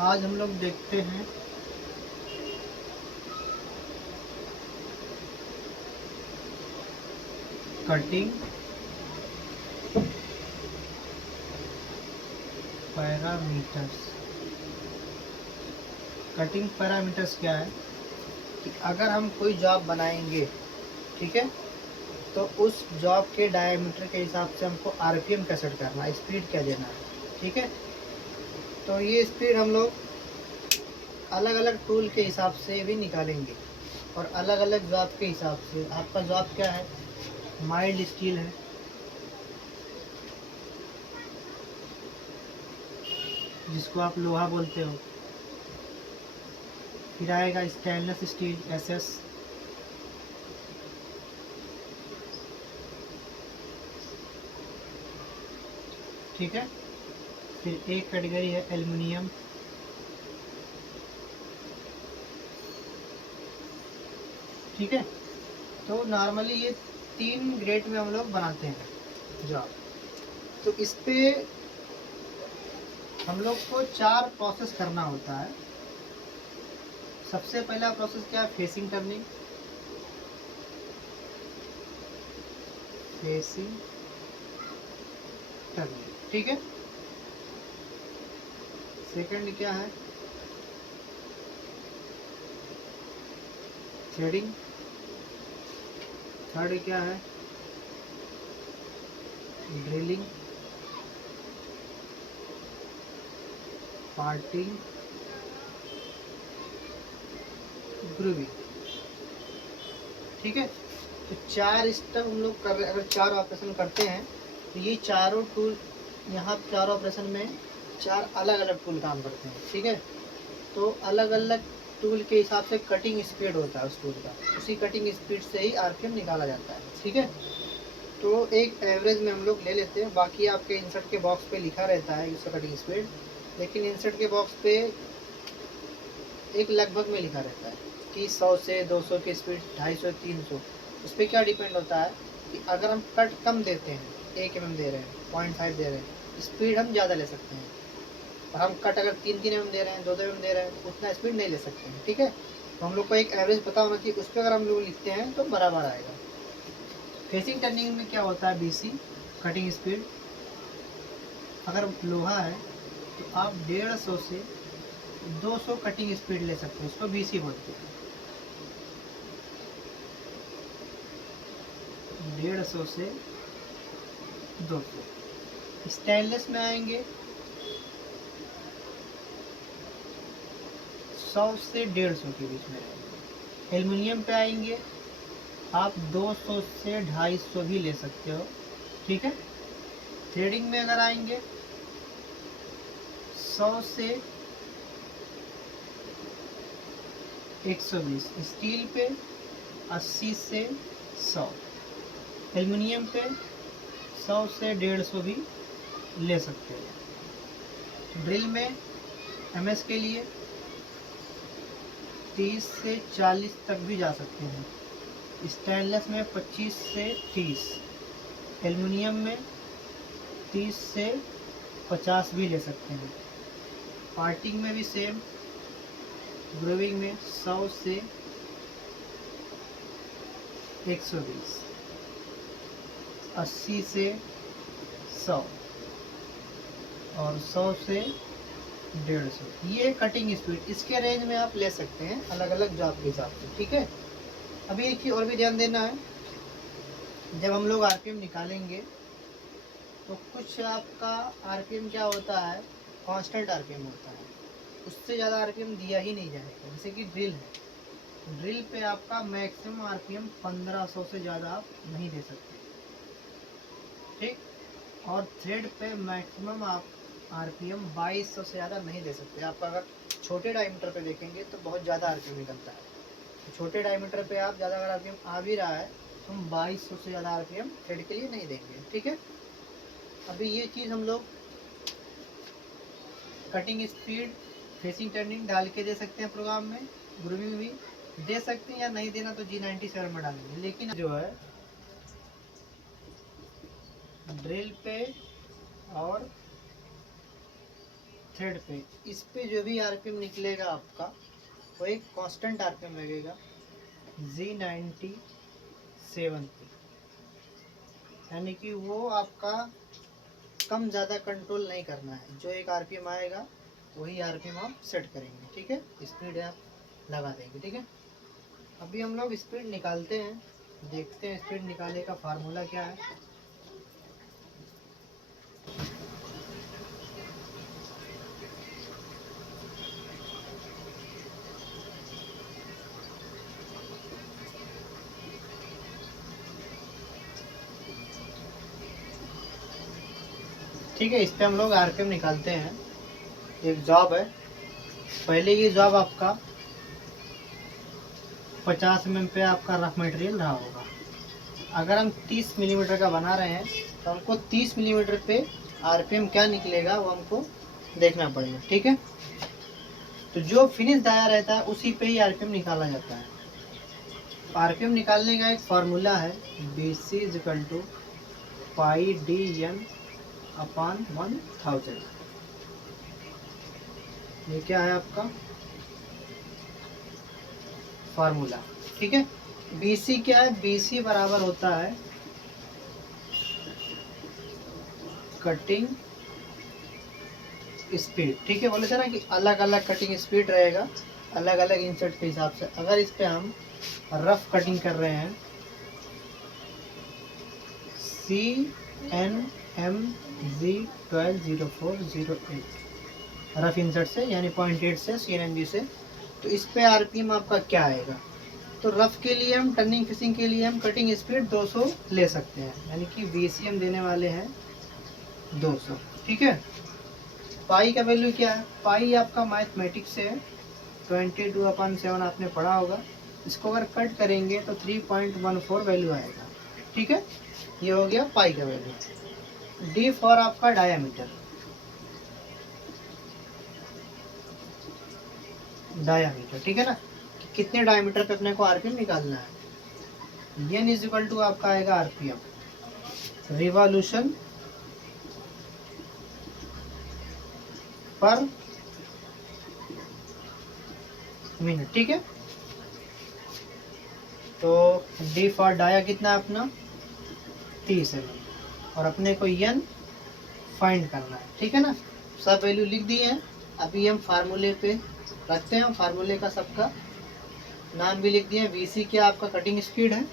आज हम लोग देखते हैं कटिंग पैरामीटर्स। कटिंग पैरामीटर्स क्या है कि अगर हम कोई जॉब बनाएंगे, ठीक है, तो उस जॉब के डायमीटर के हिसाब से हमको आरपीएम का सेट करना है, स्पीड क्या देना है, ठीक है। तो ये स्पीड हम लोग अलग अलग टूल के हिसाब से भी निकालेंगे और अलग अलग जॉब के हिसाब से। आपका जॉब क्या है, माइल्ड स्टील है, जिसको आप लोहा बोलते हो। फिर आएगा स्टेनलेस स्टील एसएस, ठीक है। फिर एक कैटेगरी है एल्युमिनियम, ठीक है। तो नॉर्मली ये 3 ग्रेड में हम लोग बनाते हैं जॉब। तो इस पे हम लोग को 4 प्रोसेस करना होता है। सबसे पहला प्रोसेस क्या है, फेसिंग टर्निंग। फेसिंग टर्निंग, ठीक है। सेकंड क्या है, थ्रेडिंग। थर्ड क्या है, ड्रिलिंग। पार्टिंग, ग्रूविंग, ठीक है। तो 4 स्टेप हम लोग कर रहे, अगर 4 ऑपरेशन करते हैं तो ये चारों टूल, यहाँ 4 ऑपरेशन में 4 अलग अलग टूल काम करते हैं, ठीक है। तो अलग अलग टूल के हिसाब से कटिंग स्पीड होता है उस टूल का, उसी कटिंग स्पीड से ही आरपीएम निकाला जाता है, ठीक है। तो एक एवरेज में हम लोग ले लेते हैं, बाकी आपके इंसर्ट के बॉक्स पे लिखा रहता है उसका कटिंग स्पीड, लेकिन इंसर्ट के बॉक्स पे एक लगभग में लिखा रहता है कि 100 से 200 की स्पीड, 250, 300। उस पर क्या डिपेंड होता है कि अगर हम कट कम देते हैं, 1 mm दे रहे हैं, 0.5 दे रहे हैं, स्पीड हम ज़्यादा ले सकते हैं। और हम कट अगर 3 mm दे रहे हैं, 2 mm दे रहे हैं, उतना स्पीड नहीं ले सकते हैं, ठीक है। तो हम लोग को एक एवरेज पता होना चाहिए, उस पर अगर हम लोग लिखते हैं तो बराबर आएगा। फेसिंग टर्निंग में क्या होता है, बीसी कटिंग स्पीड। अगर लोहा है तो आप 150 से 200 कटिंग स्पीड ले सकते हैं, उसको बीसी बोलते हैं। 150 से 200। स्टेनलेस में आएंगे 100 से 150 के बीच में रहेंगे। एल्युमिनियम पे आएंगे आप 200 से 250 भी ले सकते हो, ठीक है। थ्रेडिंग में अगर आएंगे 100 से 120। स्टील पे 80 से 100। एल्युमिनियम पे 100 से 150 भी ले सकते हो। ड्रिल में एमएस के लिए 30 से 40 तक भी जा सकते हैं। स्टेनलेस में 25 से 30। एल्युमिनियम में 30 से 50 भी ले सकते हैं। पार्टिंग में भी सेम। ग्रूविंग में 100 से 120। 80 से 100 और 100 से 150। ये कटिंग स्पीड, इसके रेंज में आप ले सकते हैं अलग अलग जॉब के हिसाब से, ठीक है। अभी एक चीज़ और भी ध्यान देना है, जब हम लोग आरपीएम निकालेंगे तो कुछ आपका आरपीएम क्या होता है, कांस्टेंट आरपीएम होता है, उससे ज़्यादा आरपीएम दिया ही नहीं जाएगा। जैसे कि ड्रिल है, ड्रिल पे आपका मैक्सिमम आरपीएम 1500 से ज़्यादा आप नहीं दे सकते, ठीक। और थ्रेड पे मैक्सिमम आप आरपीएम 2200 से ज़्यादा नहीं दे सकते। आप अगर छोटे डायमीटर पे देखेंगे तो बहुत ज़्यादा आरपीएम निकलता है। तो छोटे डायमीटर पे आप ज़्यादा अगर आरपीएम आ भी रहा है तो हम 2200 से ज़्यादा आरपीएम थ्रेड के लिए नहीं देंगे, ठीक है। अभी ये चीज़ हम लोग कटिंग स्पीड, फेसिंग टर्निंग डाल के दे सकते हैं प्रोग्राम में, ग्रूविंग भी दे सकते हैं, या नहीं देना तो G97 में डालेंगे। लेकिन जो है ड्रिल पे और थ्रेड पे, इस पे जो भी आरपीएम निकलेगा आपका वो एक कांस्टेंट आरपीएम लगेगा G97 पे, यानी कि वो आपका कम ज़्यादा कंट्रोल नहीं करना है, जो एक आरपीएम आएगा वही आरपीएम आप सेट करेंगे, ठीक है। स्पीड आप लगा देंगे, ठीक है। अभी हम लोग स्पीड निकालते हैं, देखते हैं स्पीड निकालने का फार्मूला क्या है। ठीक है, इस पे हम लोग आरपीएम निकालते हैं। एक जॉब है, पहले ये जॉब आपका 50 mm पे आपका रफ मटेरियल रहा होगा। अगर हम 30 मिलीमीटर का बना रहे हैं तो हमको 30 मिलीमीटर पे आरपीएम क्या निकलेगा वो हमको देखना पड़ेगा, ठीक है। तो जो फिनिश दाया रहता है उसी पे ही आरपीएम निकाला जाता है। आरपीएम निकालने का एक फार्मूला है, BC = πdn/1000। ये क्या है आपका फार्मूला, ठीक है। BC क्या है, BC बराबर होता है कटिंग स्पीड, ठीक है। बोले थे ना कि अलग अलग कटिंग स्पीड रहेगा अलग अलग इंसर्ट के हिसाब से। अगर इस पे हम रफ कटिंग कर रहे हैं CNMG120408 रफ इंसर्ट से, यानी 0.8 से CNMG से, तो इस पे आरपीएम आपका क्या आएगा। तो रफ के लिए हम टर्निंग फिशिंग के लिए हम कटिंग स्पीड 200 ले सकते हैं, यानी कि BC हम देने वाले हैं 200, ठीक है। पाई का वैल्यू क्या है, पाई आपका मैथमेटिक्स से 22/7 आपने पढ़ा होगा। इसको अगर कट करेंगे तो 3.14 वैल्यू आएगा, ठीक है। ये हो गया पाई का वैल्यू। D फॉर आपका डायामीटर, ठीक है ना, कि कितने डायमीटर पे अपने को आरपीएम निकालना है। N = आपका आएगा आरपीएम, रिवॉल्यूशन पर मिनट, ठीक है। तो D फॉर डाया कितना है अपना 30 mm, और अपने को N फाइंड करना है, ठीक है ना। सब वैल्यू लिख दिए हैं। अभी हम फार्मूले पे रखते हैं, फार्मूले का सबका नाम भी लिख दिए हैं। BC क्या आपका कटिंग स्पीड है,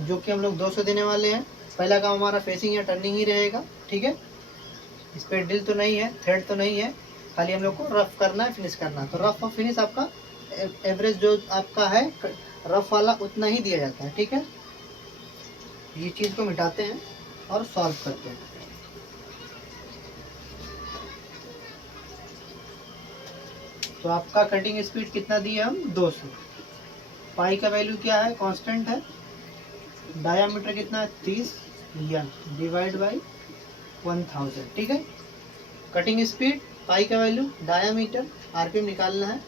जो कि हम लोग 200 देने वाले हैं। पहला काम हमारा फेसिंग या टर्निंग ही रहेगा, ठीक है। इस पर ड्रिल तो नहीं है, थ्रेड तो नहीं है, खाली हम लोग को रफ करना है, फिनिश करना है। तो रफ और फिनिश आपका एवरेज जो आपका है रफ वाला उतना ही दिया जाता है, ठीक है। ये चीज़ को मिटाते हैं और सॉल्व करते हैं। तो आपका कटिंग स्पीड कितना दिया हम 200, पाई का वैल्यू क्या है कांस्टेंट है, डायामीटर कितना है 30 N डिवाइड बाई 1000, ठीक है। कटिंग स्पीड, पाई का वैल्यू, डायामीटर, आरपीएम निकालना है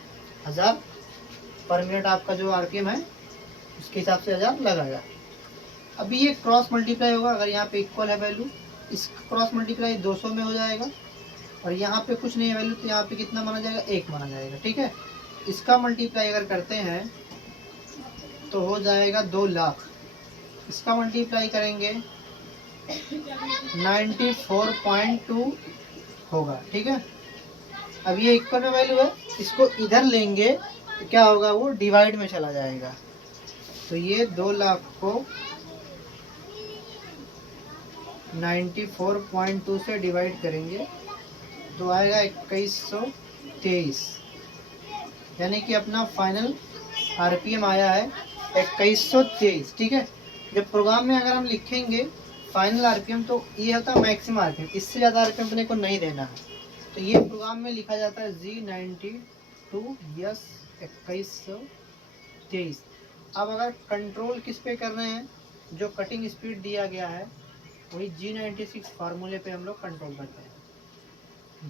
1000 पर मिनट, आपका जो आरपीएम है उसके हिसाब से 1000 लगाया। अभी ये क्रॉस मल्टीप्लाई होगा, अगर यहाँ पे इक्वल है वैल्यू, इस क्रॉस मल्टीप्लाई 200 में हो जाएगा, और यहाँ पे कुछ नहीं है वैल्यू, तो यहाँ पे कितना माना जाएगा 1 माना जाएगा, ठीक है। इसका मल्टीप्लाई अगर करते हैं तो हो जाएगा 2 लाख। इसका मल्टीप्लाई करेंगे 94.2 होगा, ठीक है। अब ये इक्वल में वैल्यू है, इसको इधर लेंगे तो क्या होगा, वो डिवाइड में चला जाएगा। तो ये 2 लाख को 94.2 से डिवाइड करेंगे तो आएगा 2123, यानी कि अपना फाइनल आरपीएम आया है 2123, ठीक है। जब प्रोग्राम में अगर हम लिखेंगे फाइनल आरपीएम तो ये होता है मैक्सिमम आरपीएम, इससे ज़्यादा आरपीएम अपने को नहीं देना है। तो ये प्रोग्राम में लिखा जाता है G92 2123। अब अगर कंट्रोल किस पे कर रहे हैं, जो कटिंग स्पीड दिया गया है वही G96 फार्मूले पे हम लोग कंट्रोल करते हैं।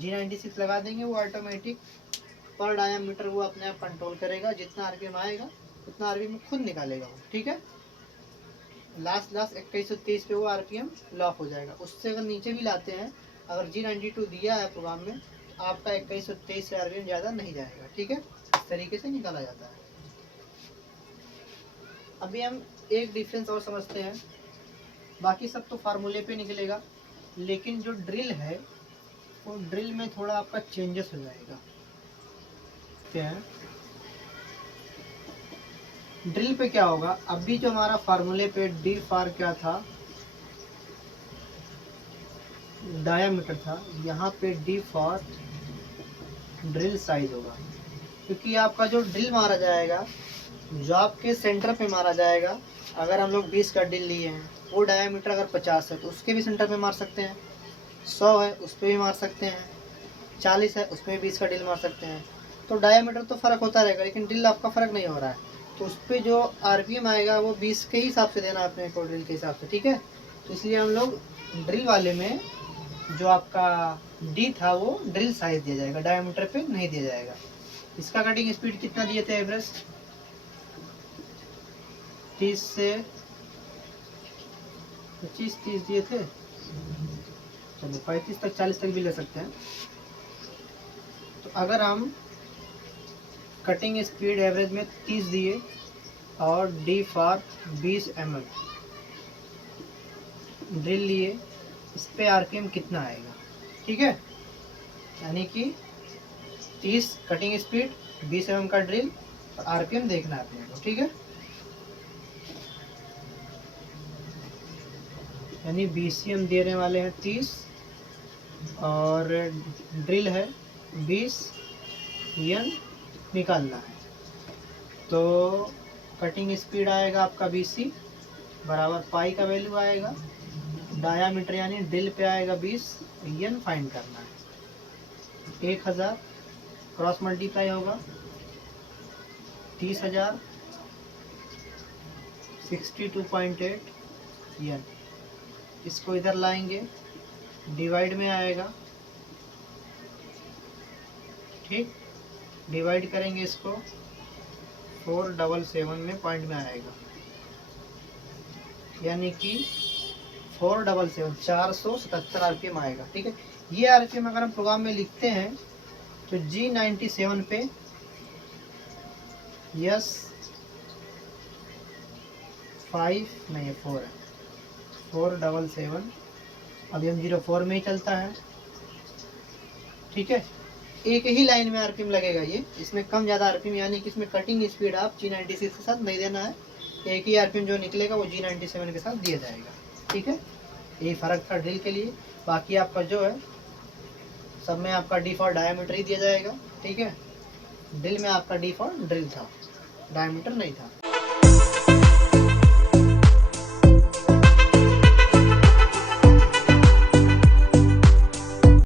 G96 लगा देंगे, वो ऑटोमेटिक पर डायामीटर वो अपने आप कंट्रोल करेगा, जितना आरपीएम आएगा उतना आरपीएम खुद निकालेगा वो, ठीक है। लास्ट 2123 पे वो आरपीएम लॉक हो जाएगा। उससे अगर नीचे भी लाते हैं, अगर G92 दिया है प्रोग्राम में तो आपका 2123 से आरपीएम ज़्यादा नहीं जाएगा। ठीक है, इस तरीके से निकाला जाता है। अभी हम एक डिफरेंस और समझते हैं, बाकी सब तो फार्मूले पे निकलेगा, लेकिन जो ड्रिल है वो ड्रिल में थोड़ा आपका चेंजेस हो जाएगा। क्या है ड्रिल पे क्या होगा, अभी जो हमारा फार्मूले पे डी फार क्या था, डायामीटर था, यहाँ पे डी फॉर ड्रिल साइज होगा, क्योंकि आपका जो ड्रिल मारा जाएगा जो आपके सेंटर पे मारा जाएगा, अगर हम लोग 20 का ड्रिल लिए हैं, वो डायामीटर अगर 50 है तो उसके भी सेंटर पे मार सकते हैं, 100 है उस पर भी मार सकते हैं, 40 है उस पर भी 20 का ड्रिल मार सकते हैं। तो डायामीटर तो फ़र्क होता रहेगा, लेकिन ड्रिल आपका फ़र्क नहीं हो रहा है, तो उस पर जो आरपीएम आएगा वो 20 के हिसाब से देना अपने को, ड्रिल के हिसाब से। ठीक है, तो इसलिए हम लोग ड्रिल वाले में जो आपका डी था वो ड्रिल साइज दिया जाएगा, डायमीटर पे नहीं दिया जाएगा। इसका कटिंग स्पीड कितना दिए थे एवरेज, 30 से 25-30 दिए थे, चलो 35 तक 40 तक भी ले सकते हैं। तो अगर हम कटिंग स्पीड एवरेज में 30 दिए और डी फॉर 20 mm ड्रिल लिए, इस पे आरपीएम कितना आएगा। ठीक है, यानी कि 30 कटिंग स्पीड, 20 mm का ड्रिल और आरपीएम देखना है अपने को। ठीक है, यानी BCM देने वाले हैं 30 और ड्रिल है 20 n निकालना है। तो कटिंग स्पीड आएगा आपका BC बराबर पाई का वैल्यू आएगा, डायामीटर यानी ड्रिल पे आएगा 20, n फाइंड करना है। 1000 क्रॉस मल्टीप्लाई होगा 30,000 62.8 n। इसको इधर लाएंगे, डिवाइड में आएगा। ठीक, डिवाइड करेंगे इसको 477 में पॉइंट में आएगा, यानी कि 477 आरपीएम आएगा। ठीक है, ये आरपीएम अगर हम प्रोग्राम में लिखते हैं तो G97 पे यस 5 नहीं 4 है, 477 अभी हम 04 में ही चलता है। ठीक है, एक ही लाइन में आरपीएम लगेगा ये, इसमें कम ज़्यादा आरपीएम, यानी कि इसमें कटिंग स्पीड आप G96 के साथ नहीं देना है, एक ही आरपीएम जो निकलेगा वो G97 के साथ दिया जाएगा। ठीक है, यही फ़र्क था ड्रिल के लिए। बाकी आपका जो है सब में आपका डी फॉर डायमीटर ही दिया जाएगा। ठीक है, ड्रिल में आपका डी फॉर ड्रिल था, डायमीटर नहीं था।